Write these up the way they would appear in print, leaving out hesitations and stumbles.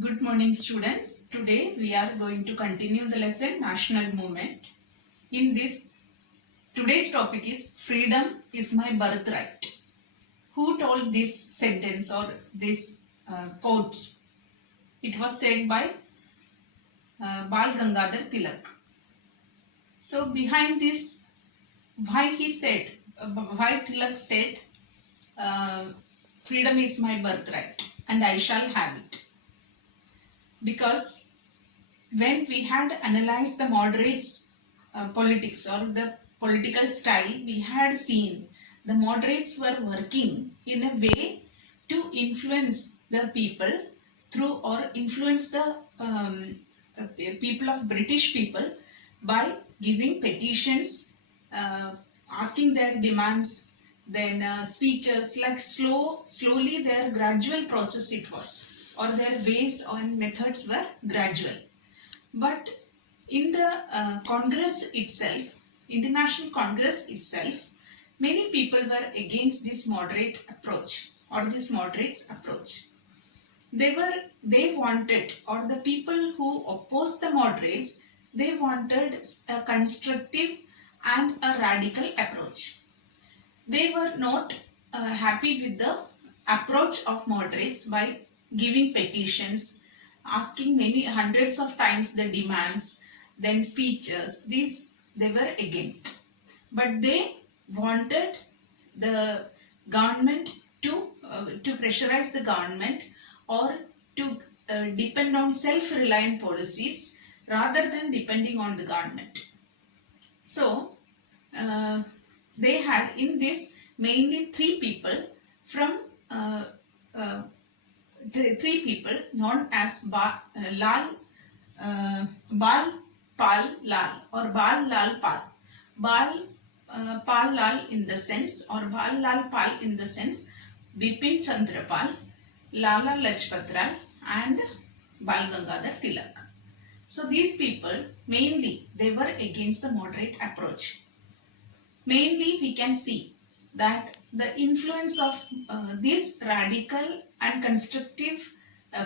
Good morning students. Today we are going to continue the lesson National Movement. In this, today's topic is Freedom is my birthright. Who told this sentence or this quote? It was said by Bal Gangadhar Tilak. So behind this, why Tilak said, freedom is my birthright and I shall have it. Because when we had analyzed the moderates' politics or the political style, we had seen the moderates were working in a way to influence the people through or influence the people of British people by giving petitions, asking their demands, then speeches, like slowly their gradual process it was, or their ways and methods were gradual. But in the Congress itself, International Congress itself, many people were against this moderate approach or this moderates approach. They wanted, or the people who opposed the moderates, they wanted a constructive and a radical approach. They were not happy with the approach of moderates by giving petitions, asking many hundreds of times the demands, then speeches. These they were against. But they wanted the government to pressurize the government or to depend on self-reliant policies rather than depending on the government. So they had in this mainly three people known as Bal Pal Lal or Bal Lal Pal. Pal Lal in the sense, or Bal Lal Pal in the sense, Bipin Chandra Pal, Lala Lajpat Rai and Bal Gangadhar Tilak. So these people mainly they were against the moderate approach. Mainly we can see that the influence of this radical and constructive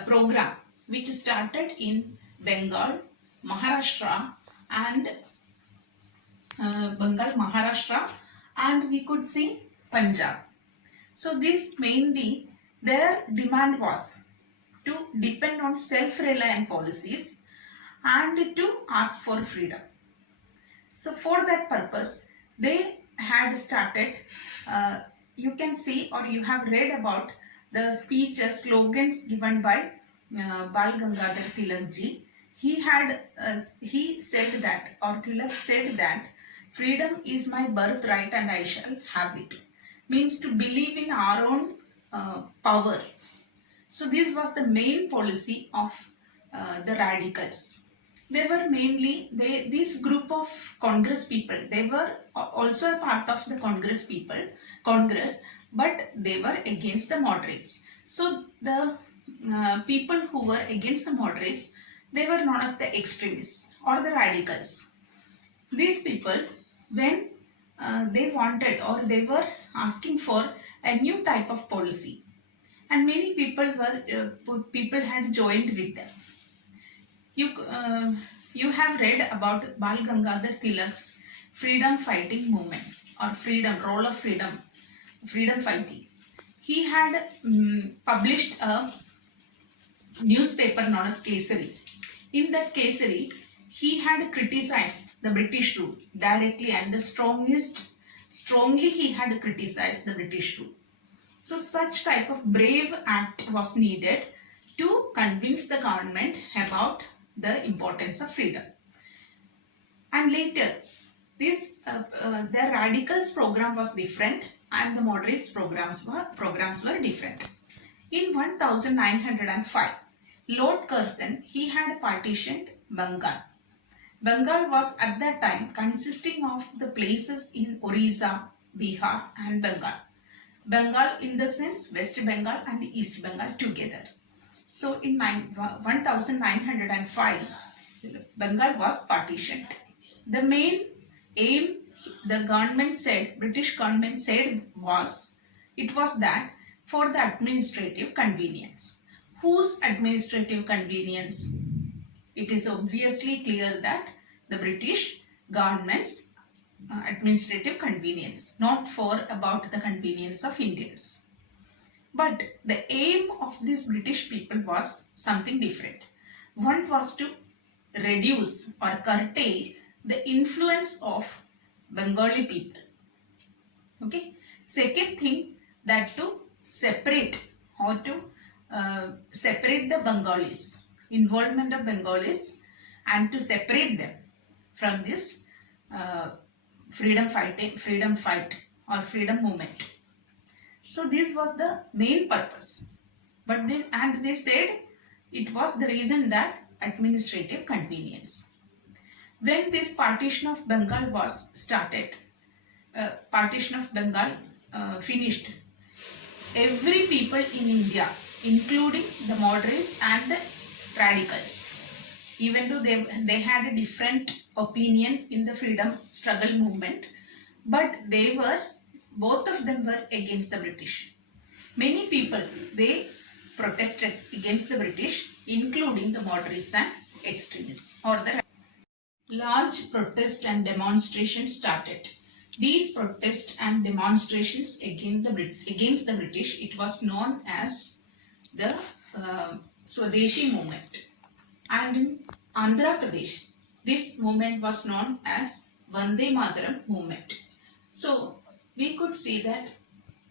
program which started in Bengal, Maharashtra and we could see Punjab. So this mainly their demand was to depend on self-reliant policies and to ask for freedom. So for that purpose they had started, you can see or you have read about the speeches, slogans given by Bal Gangadhar Tilak ji. He said that, or Tilak said that, freedom is my birthright and I shall have it. Means to believe in our own power. So this was the main policy of the radicals. They were mainly, this group of Congress people, they were also a part of the Congress, but they were against the moderates. So the people who were against the moderates, they were known as the extremists or the radicals. These people, when they wanted or they were asking for a new type of policy, and many people had joined with them. You have read about Bal Gangadhar Tilak's freedom fighting movements or role of freedom fighting. He had published a newspaper known as Kesari. In that Kesari, he had criticized the British rule directly and strongly he had criticized the British rule. So such type of brave act was needed to convince the government about the importance of freedom. And later, the radicals program was different and the moderates programs were different. In 1905, Lord Curzon, he had partitioned Bengal. Bengal was at that time consisting of the places in Orissa, Bihar and Bengal. Bengal in the sense West Bengal and East Bengal together. So in 1905, Bengal was partitioned. The main aim British government said was that for the administrative convenience. whose administrative convenience? It is obviously clear that the British government's administrative convenience, not for about the convenience of Indians. But the aim of these British people was something different. One was to reduce or curtail the influence of Bengali people. Okay. Second thing, that to separate or to separate the Bengalis, involvement of Bengalis, and to separate them from this freedom fight or freedom movement. So this was the main purpose. But they said it was the reason that administrative convenience. When this partition of Bengal was started, partition of Bengal finished, every people in India, including the moderates and the radicals, even though they had a different opinion in the freedom struggle movement, but both of them were against the British. Many people, they protested against the British, including the moderates and extremists. Or the large protest and demonstrations started. These protests and demonstrations against the British, it was known as the Swadeshi movement. And in Andhra Pradesh, this movement was known as Vande Mataram movement. So we could see that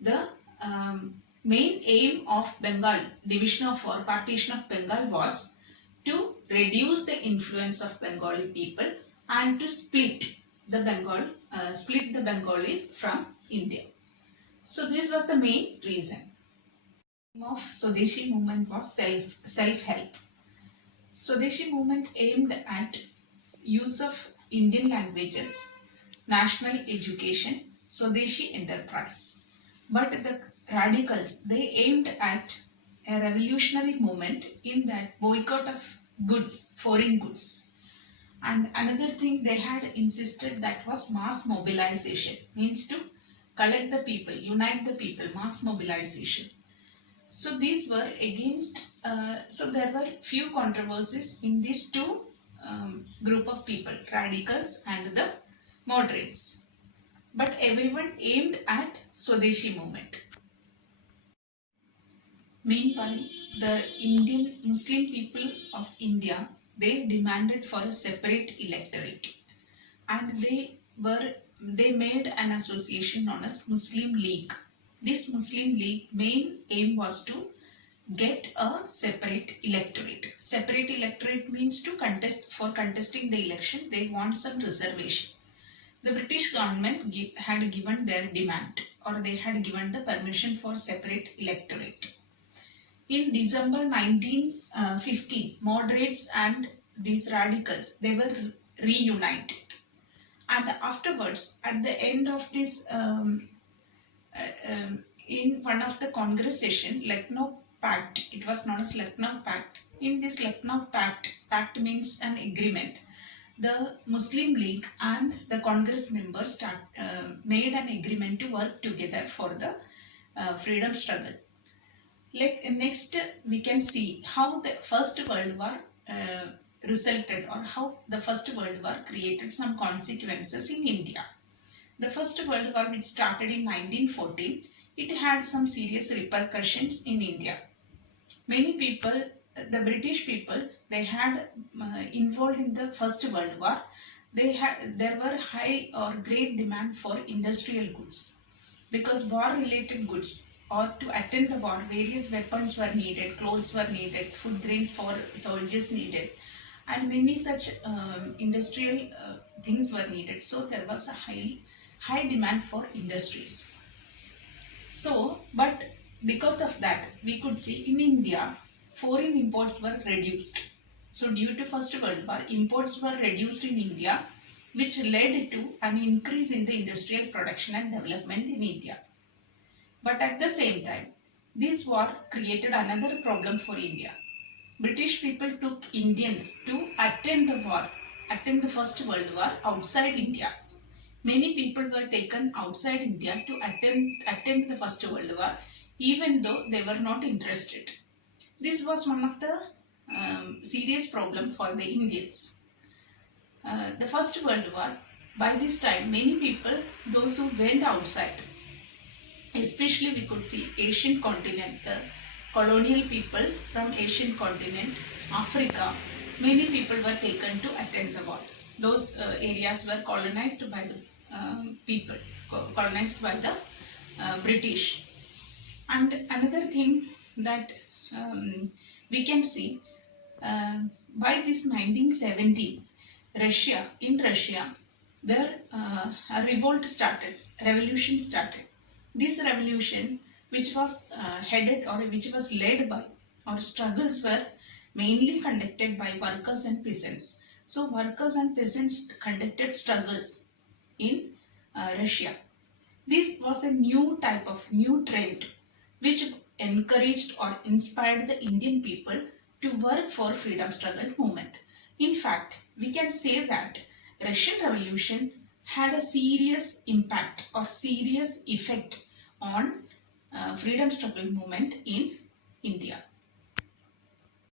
the main aim of Bengal, division of or partition of Bengal, was to reduce the influence of Bengali people and to split the Bengalis from India. So this was the main reason. The aim of Swadeshi movement was self-help. Swadeshi movement aimed at use of Indian languages, national education, Swadeshi enterprise. But the radicals, they aimed at a revolutionary movement in that boycott of goods, foreign goods. And another thing they had insisted, that was mass mobilization, means to collect the people, unite the people, mass mobilization. So these were against, so there were few controversies in these two group of people, radicals and the moderates. But everyone aimed at Swadeshi movement. Meanwhile, the Indian Muslim people of India, they demanded for a separate electorate, and they made an association known as Muslim League. This Muslim League main aim was to get a separate electorate. Separate electorate means to contesting the election, they want some reservation. The British government had given their demand, or they had given the permission for separate electorate. In December 1950, moderates and these radicals, they were reunited. And afterwards, at the end of this, in one of the Congress session, Lucknow Pact, it was known as Lucknow Pact. In this Lucknow Pact means an agreement. The Muslim League and the Congress members made an agreement to work together for the freedom struggle. Next, we can see how the First World War resulted, or how the First World War created some consequences in India. The First World War, which started in 1914, it had some serious repercussions in India. Many people, the British people, they had involved in the First World War. There were high or great demand for industrial goods, because war-related goods, or to attend the war, various weapons were needed, clothes were needed, food grains for soldiers needed, and many such industrial things were needed. So there was a high demand for industries. So, but because of that, we could see in India, foreign imports were reduced. So due to First World War, imports were reduced in India, which led to an increase in the industrial production and development in India. But at the same time, this war created another problem for India. British people took Indians to attend the First World War outside India. Many people were taken outside India to attend the First World War, even though they were not interested. This was one of the serious problem for the Indians. The First World War, by this time many people, those who went outside, especially we could see Asian continent, the colonial people from Asian continent, Africa, many people were taken to attend the war. Those areas were colonized by the people, colonized by the British. And another thing that we can see, by this 1917, in Russia, there a revolt started, revolution started. This revolution, which was headed or which was led by, or struggles were mainly conducted by workers and peasants. So workers and peasants conducted struggles in Russia. This was a new type of new trend which encouraged or inspired the Indian people to work for freedom struggle movement. In fact, we can say that Russian Revolution had a serious impact or serious effect on freedom struggle movement in India.